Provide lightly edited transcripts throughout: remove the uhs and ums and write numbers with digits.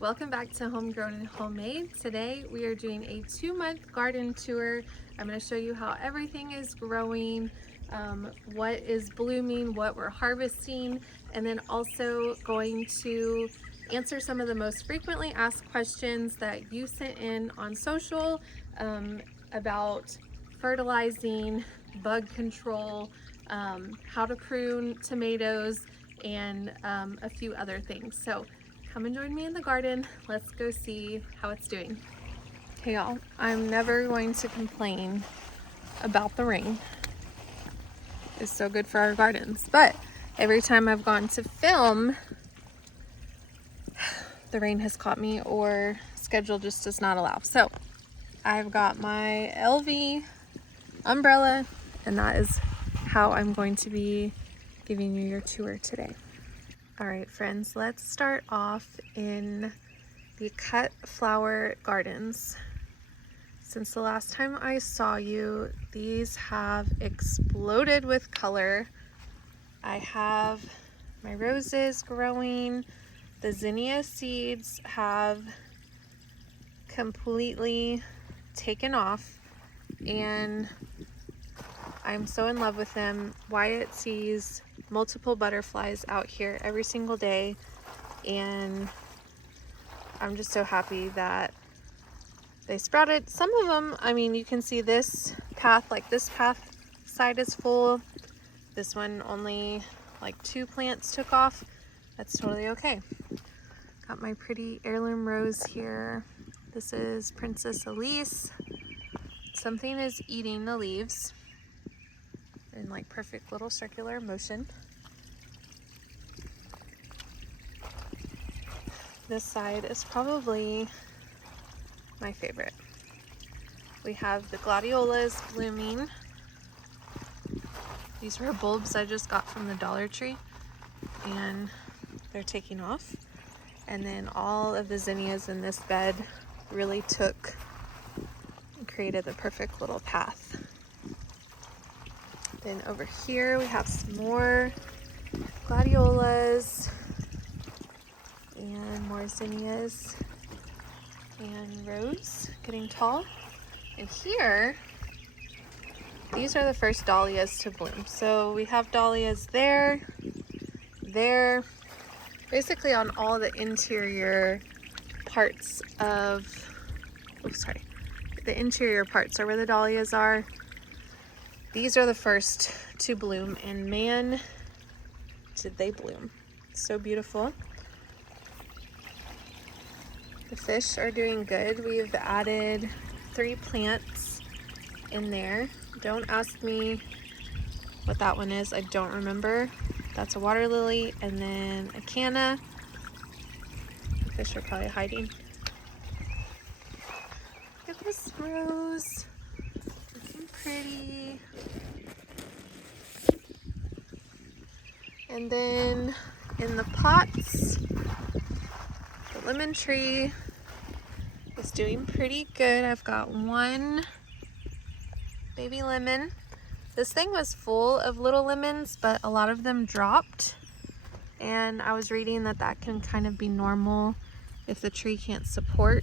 Welcome back to Homegrown Homemade. Today we are doing a 2-month garden tour. I'm going to show you how everything is growing, what is blooming, what we're harvesting, and then also going to answer some of the most frequently asked questions that you sent in on social about fertilizing, bug control, how to prune tomatoes, and a few other things. So come and join me in the garden. Let's go see how it's doing. Hey y'all, I'm never going to complain about the rain. It's so good for our gardens, but every time I've gone to film, the rain has caught me or schedule just does not allow. So I've got my LV umbrella, and that is how I'm going to be giving you your tour today. All right, friends, let's start off in the cut flower gardens. Since the last time I saw you, these have exploded with color. I have my roses growing. The zinnia seeds have completely taken off, and I'm so in love with them. Wyatt sees multiple butterflies out here every single day, and I'm just so happy that they sprouted. Some of them, I mean, you can see this path, like this path side is full. This one only like 2 plants took off. That's totally okay. Got my pretty heirloom rose here. This is Princess Elise. Something is eating the leaves in like perfect little circular motion. This side is probably my favorite. We have the gladiolas blooming. These were bulbs I just got from the Dollar Tree, and they're taking off. And then all of the zinnias in this bed really took and created the perfect little path. Then over here we have some more gladiolas and more zinnias and rose getting tall. And here, these are the first dahlias to bloom. So we have dahlias there, basically on all the interior parts of, the interior parts are where the dahlias are. These are the first to bloom, and man, did they bloom. So beautiful. The fish are doing good. We've added 3 plants in there. Don't ask me what that one is. I don't remember. That's a water lily, and then a canna. The fish are probably hiding. Look at this rose. Looking pretty. And then in the pots, the lemon tree is doing pretty good. I've got 1 baby lemon. This thing was full of little lemons, but a lot of them dropped. And I was reading that that can kind of be normal if the tree can't support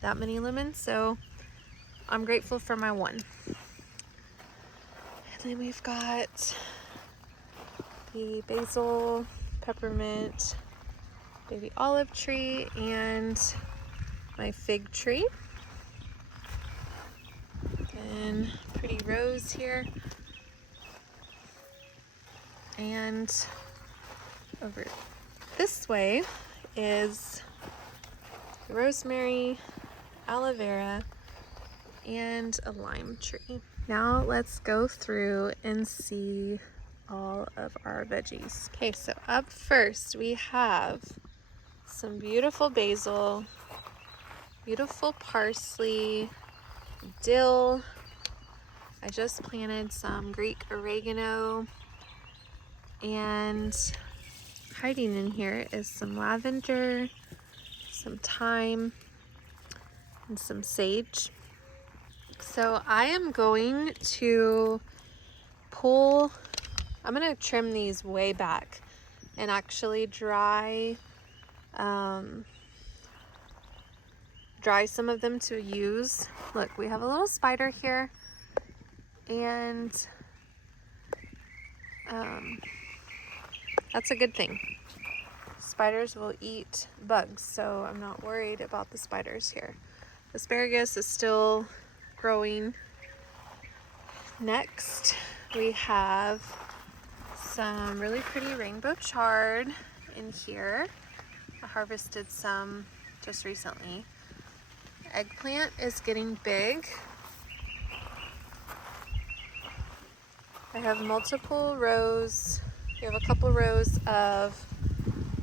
that many lemons. So I'm grateful for my 1. And then we've got the basil, peppermint, baby olive tree, and my fig tree. And pretty rose here. And over this way is rosemary, aloe vera, and a lime tree. Now let's go through and see all of our veggies. Okay, so up first we have some beautiful basil, beautiful parsley, dill. I just planted some Greek oregano, and hiding in here is some lavender, some thyme, and some sage. So I am going to I'm going to trim these way back and actually dry some of them to use. Look, we have a little spider here, and that's a good thing. Spiders will eat bugs, so I'm not worried about the spiders here. Asparagus is still growing. Next, we have some really pretty rainbow chard in here. I harvested some just recently. Eggplant is getting big. I have multiple rows. We have a couple rows of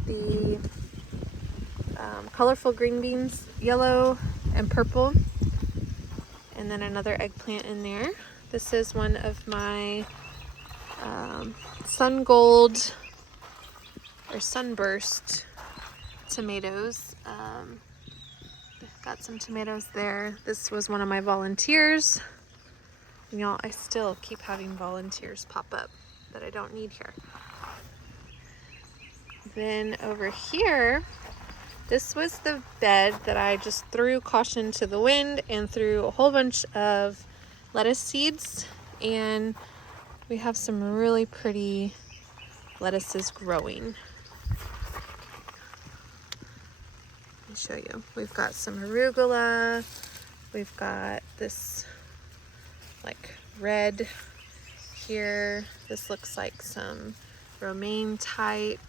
the colorful green beans, yellow and purple, and then another eggplant in there. This is one of my sun gold or sunburst tomatoes. Got some tomatoes there. This was one of my volunteers. Y'all, I still keep having volunteers pop up that I don't need here. Then over here, this was the bed that I just threw caution to the wind and threw a whole bunch of lettuce seeds, and we have some really pretty lettuces growing. Let me show you. We've got some arugula. We've got this like red here. This looks like some romaine type.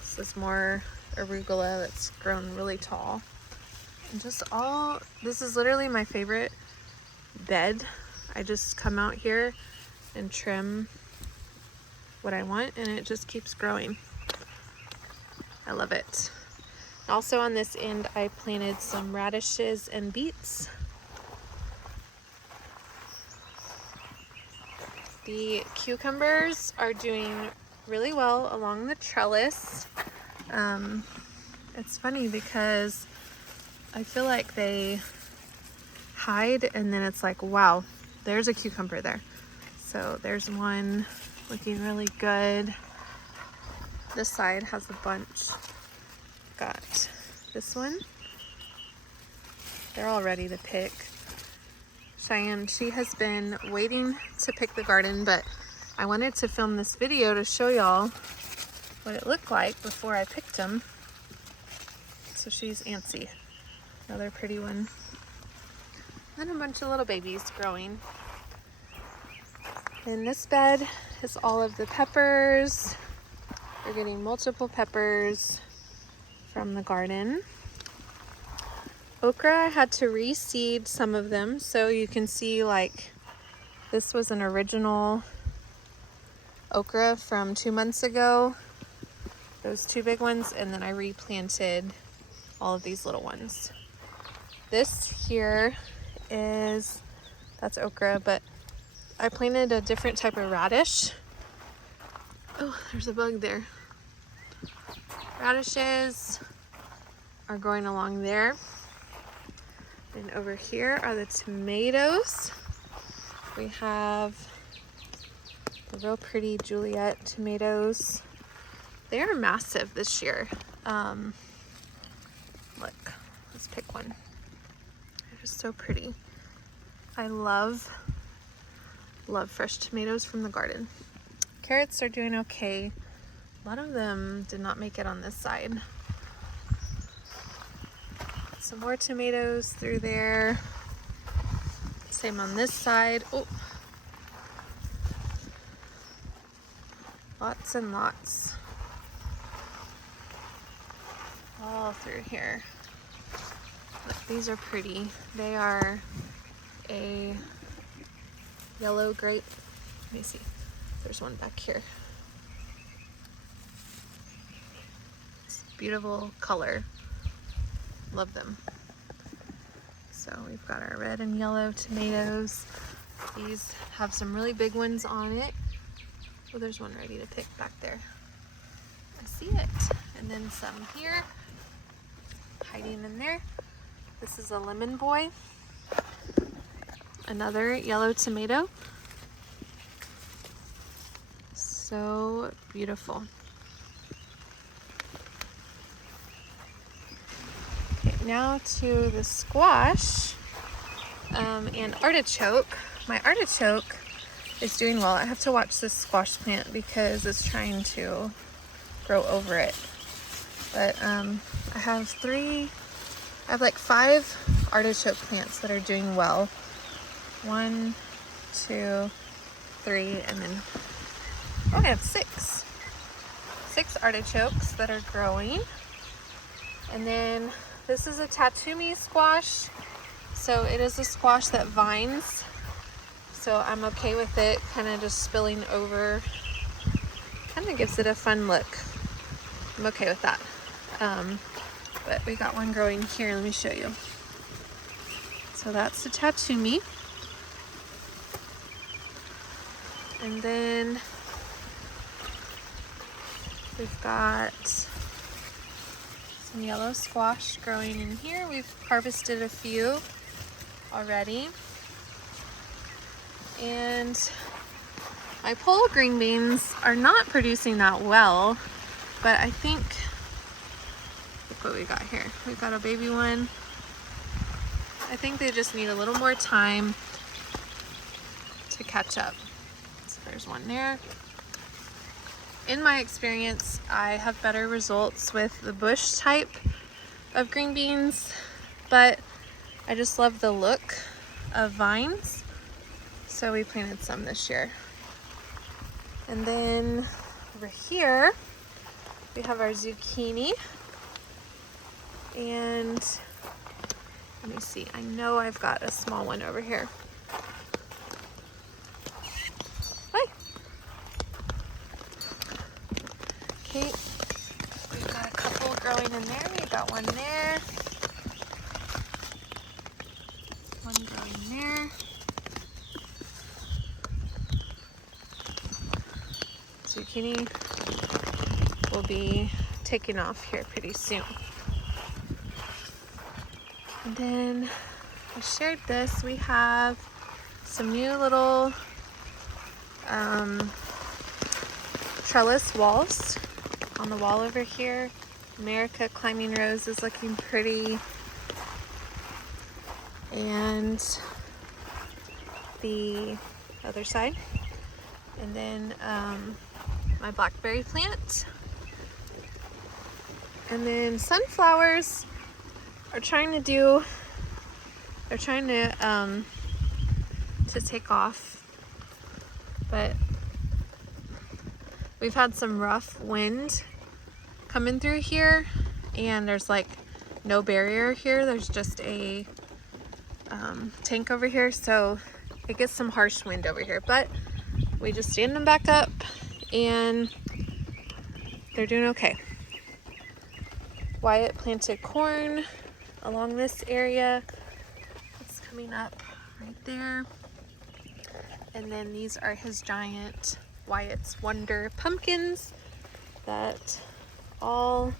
This is more arugula that's grown really tall. And this is literally my favorite bed. I just come out here and trim what I want, and it just keeps growing. I love it. Also on this end, I planted some radishes and beets. The cucumbers are doing really well along the trellis. It's funny because I feel like they hide and then it's like, wow, there's a cucumber there. So there's one looking really good. This side has a bunch. Got this one. They're all ready to pick. Cheyenne, she has been waiting to pick the garden, but I wanted to film this video to show y'all what it looked like before I picked them. So she's antsy. Another pretty one. And a bunch of little babies growing. In this bed is all of the peppers. We're getting multiple peppers from the garden. Okra, I had to reseed some of them, so you can see like this was an original okra from 2 months ago. Those two big ones, and then I replanted all of these little ones. This here that's okra, but I planted a different type of radish. Oh, there's a bug there. Radishes are growing along there. And over here are the tomatoes. We have the real pretty Juliet tomatoes. They are massive this year. Look, let's pick one. They're just so pretty. I love fresh tomatoes from the garden. Carrots are doing okay. A lot of them did not make it on this side. Some more tomatoes through there. Same on this side. Oh, lots and lots. All through here. Look, these are pretty. They are a yellow grape. Let me see. They're there's one back here. It's a beautiful color. Love them. So we've got our red and yellow tomatoes. These have some really big ones on it. Oh, there's one ready to pick back there. I see it. And then some here, hiding in there. This is a lemon boy. Another yellow tomato. So beautiful. Okay, now to the squash and artichoke. My artichoke is doing well. I have to watch this squash plant because it's trying to grow over it. But I have like 5 artichoke plants that are doing well. 1, 2, 3, and then I have 6 artichokes that are growing. And then this is a tatumi squash. So it is a squash that vines. So I'm okay with it kind of just spilling over. Kind of gives it a fun look. I'm okay with that. But we got one growing here. Let me show you. So that's the tatumi. And then we've got some yellow squash growing in here. We've harvested a few already. And my pole green beans are not producing that well, but I think, look what we got here. We've got a baby one. I think they just need a little more time to catch up. So there's one there. In my experience, I have better results with the bush type of green beans, but I just love the look of vines. So we planted some this year. And then over here, we have our zucchini. And let me see, I know I've got a small one over here. Hi. Okay, we've got a couple growing in there. We've got one there. One growing there. Zucchini will be taking off here pretty soon. And then I shared this. We have some new little trellis walls on the wall over here. America Climbing Rose is looking pretty. And the other side. And then my blackberry plant. And then sunflowers are trying to take off, but we've had some rough wind coming through here, and there's like no barrier here. There's just a tank over here, so it gets some harsh wind over here, but we just stand them back up and they're doing okay. Wyatt planted corn along this area. It's coming up right there. And then these are his giant Wyatt's Wonder pumpkins that all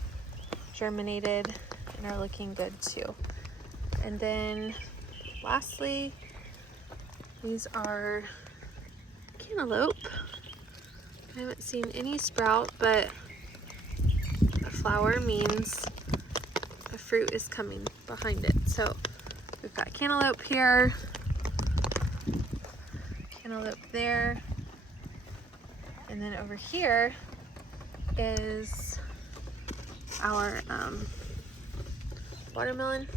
germinated and are looking good too. And then lastly, these are cantaloupe. I haven't seen any sprout, but a flower means a fruit is coming behind it. So we've got cantaloupe here, cantaloupe there, and then over here is our watermelon.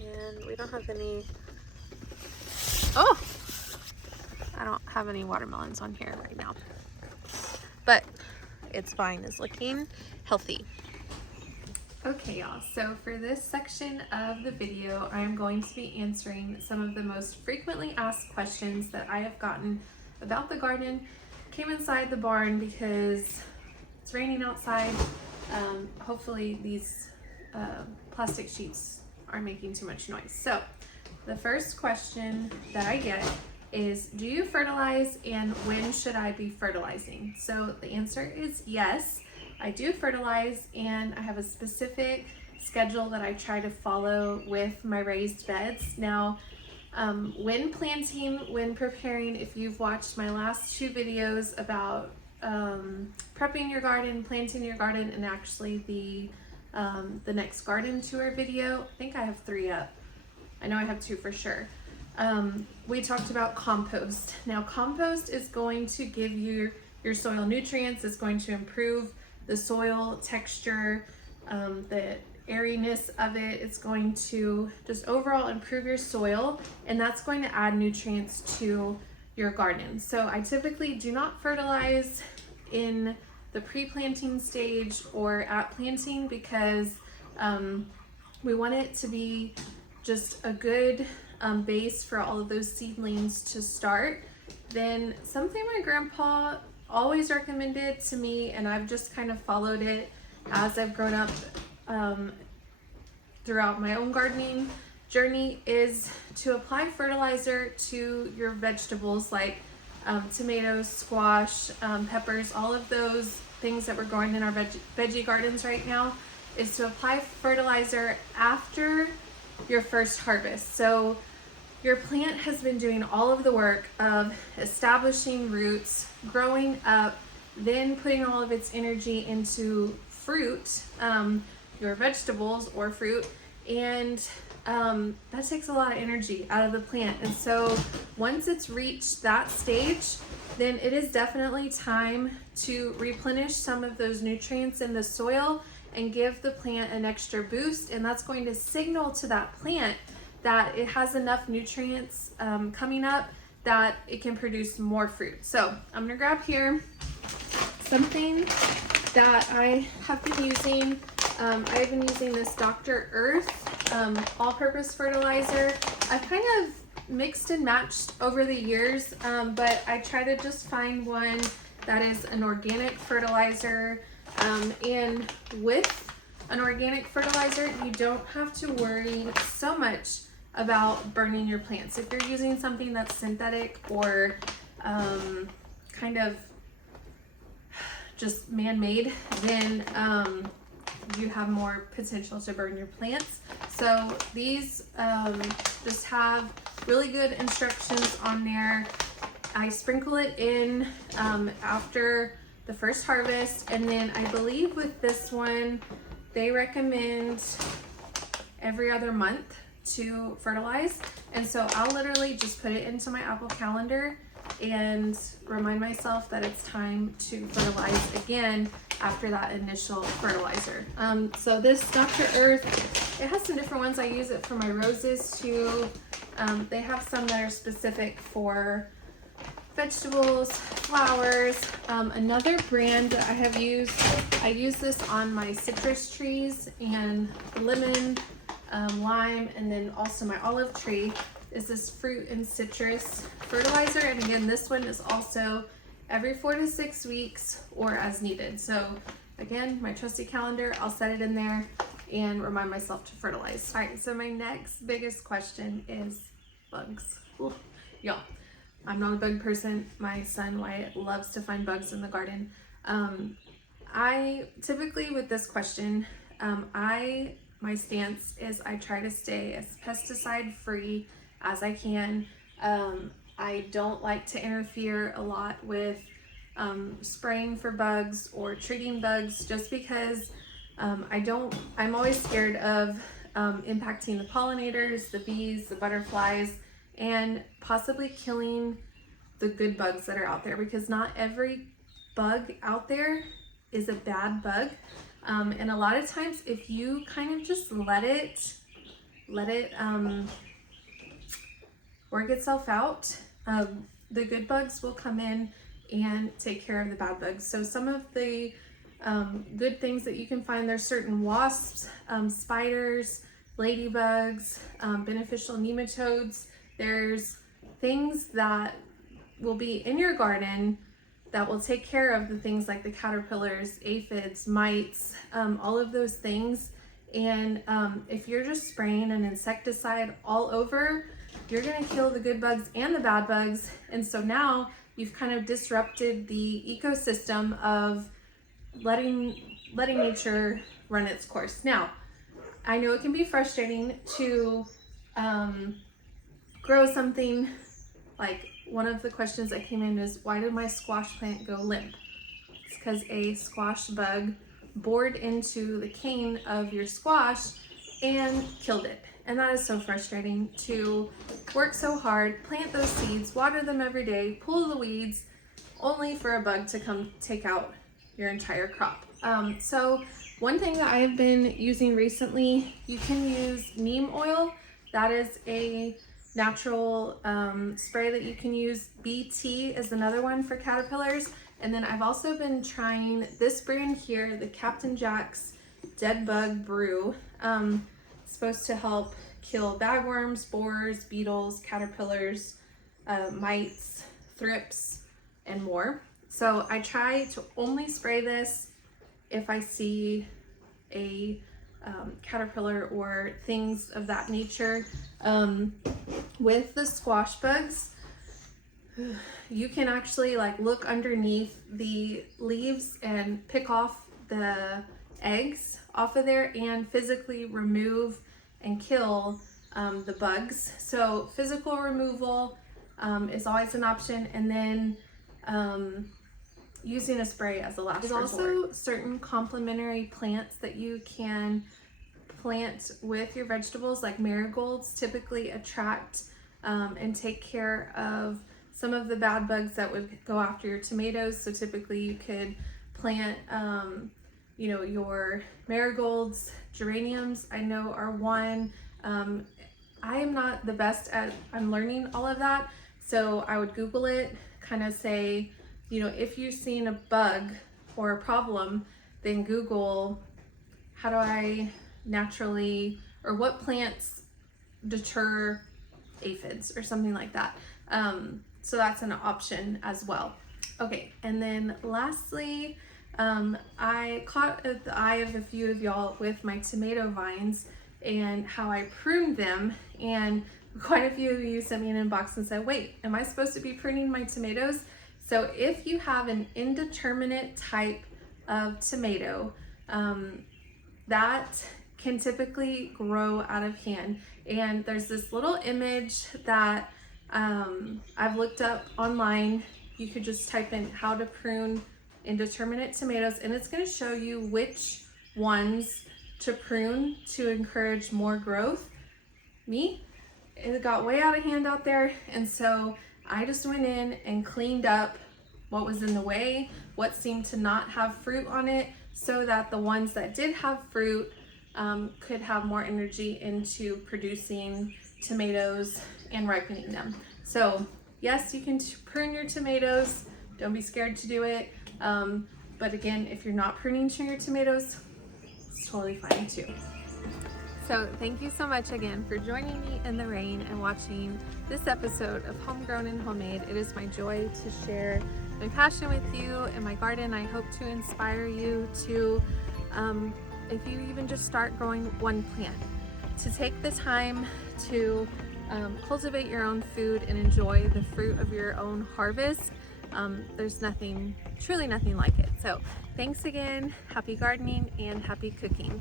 And we don't have any, I don't have any watermelons on here right now, but its vine is looking healthy. Okay y'all, so for this section of the video, I am going to be answering some of the most frequently asked questions that I have gotten about the garden. Came inside the barn because it's raining outside. Hopefully these plastic sheets aren't making too much noise. So the first question that I get is, do you fertilize, and when should I be fertilizing? So the answer is yes, I do fertilize, and I have a specific schedule that I try to follow with my raised beds. Now, when planting, when preparing, if you've watched my last 2 videos about prepping your garden, planting your garden, and actually the next garden tour video, I think I have 3 up. I know I have 2 for sure. We talked about compost. Now, compost is going to give you your soil nutrients. It's going to improve the soil texture, the airiness of it. It's going to just overall improve your soil, and that's going to add nutrients to your garden. So I typically do not fertilize in the pre-planting stage or at planting because we want it to be just a good base for all of those seedlings to start. Then something my grandpa always recommended to me, and I've just kind of followed it as I've grown up throughout my own gardening journey, is to apply fertilizer to your vegetables like tomatoes, squash, peppers, all of those things that we're growing in our veggie gardens right now, is to apply fertilizer after your first harvest. So your plant has been doing all of the work of establishing roots, growing up, then putting all of its energy into fruit, your vegetables or fruit, and that takes a lot of energy out of the plant. And so once it's reached that stage, then it is definitely time to replenish some of those nutrients in the soil and give the plant an extra boost. And that's going to signal to that plant that it has enough nutrients coming up that it can produce more fruit. So I'm gonna grab here something that I have been using. I've been using this Dr. Earth all-purpose fertilizer. I've kind of mixed and matched over the years, but I try to just find one that is an organic fertilizer. And with an organic fertilizer, you don't have to worry so much about burning your plants. If you're using something that's synthetic or kind of just man-made, then you have more potential to burn your plants. So these just have really good instructions on there. I sprinkle it in after the first harvest, and then I believe with this one they recommend every other month to fertilize. And so I'll literally just put it into my Apple Calendar and remind myself that it's time to fertilize again after that initial fertilizer. So this Dr. Earth, it has some different ones. I use it for my roses too. They have some that are specific for vegetables, flowers. Another brand that I have used, I use this on my citrus trees and lemon, lime, and then also my olive tree, is this fruit and citrus fertilizer. And again, this one is also every 4 to 6 weeks or as needed. So again, my trusty calendar, I'll set it in there and remind myself to fertilize. All right, so my next biggest question is bugs. Ooh, y'all, I'm not a bug person. My son Wyatt loves to find bugs in the garden. I typically, with this question, my stance is I try to stay as pesticide free as I can. I don't like to interfere a lot with spraying for bugs or treating bugs, just because I'm always scared of impacting the pollinators, the bees, the butterflies, and possibly killing the good bugs that are out there, because not every bug out there is a bad bug. And a lot of times if you kind of just let it work itself out, the good bugs will come in and take care of the bad bugs. So some of the good things that you can find, there's certain wasps, spiders, ladybugs, beneficial nematodes. There's things that will be in your garden that will take care of the things like the caterpillars, aphids, mites, all of those things. And if you're just spraying an insecticide all over, you're gonna kill the good bugs and the bad bugs. And so now you've kind of disrupted the ecosystem of letting nature run its course. Now, I know it can be frustrating to grow something. Like, one of the questions that came in is, why did my squash plant go limp? It's because a squash bug bored into the cane of your squash and killed it. And that is so frustrating, to work so hard, plant those seeds, water them every day, pull the weeds, only for a bug to come take out your entire crop. So one thing that I have been using recently, you can use neem oil. That is a natural spray that you can use. BT is another one for caterpillars. And then I've also been trying this brand here, the Captain Jack's Dead Bug Brew. It's supposed to help kill bagworms, borers, beetles, caterpillars, mites, thrips, and more. So I try to only spray this if I see a caterpillar or things of that nature. With the squash bugs, you can actually like look underneath the leaves and pick off the eggs off of there and physically remove and kill the bugs. So physical removal is always an option, and then using a spray as a last resort. There's also certain complementary plants that you can plant with your vegetables, like marigolds typically attract and take care of some of the bad bugs that would go after your tomatoes. So typically you could plant you know, your marigolds. Geraniums I know are one. I am not the best at, I'm learning all of that, so I would Google it, kind of say, you know, if you've seen a bug or a problem, then Google, how do I naturally, or what plants deter aphids or something like that. So that's an option as well. Okay, and then lastly, I caught the eye of a few of y'all with my tomato vines and how I pruned them, and quite a few of you sent me an inbox and said, wait, am I supposed to be pruning my tomatoes? So if you have an indeterminate type of tomato, that can typically grow out of hand. And there's this little image that I've looked up online. You could just type in how to prune indeterminate tomatoes, and it's going to show you which ones to prune to encourage more growth. Me, it got way out of hand out there, and so I just went in and cleaned up what was in the way, what seemed to not have fruit on it, so that the ones that did have fruit could have more energy into producing tomatoes and ripening them. So yes, you can prune your tomatoes. Don't be scared to do it. But again, if you're not pruning your tomatoes, it's totally fine too. So thank you so much again for joining me in the rain and watching this episode of Homegrown and Homemade. It is my joy to share my passion with you in my garden. I hope to inspire you to, if you even just start growing one plant, to take the time to cultivate your own food and enjoy the fruit of your own harvest. There's nothing, truly nothing like it. So thanks again, happy gardening and happy cooking.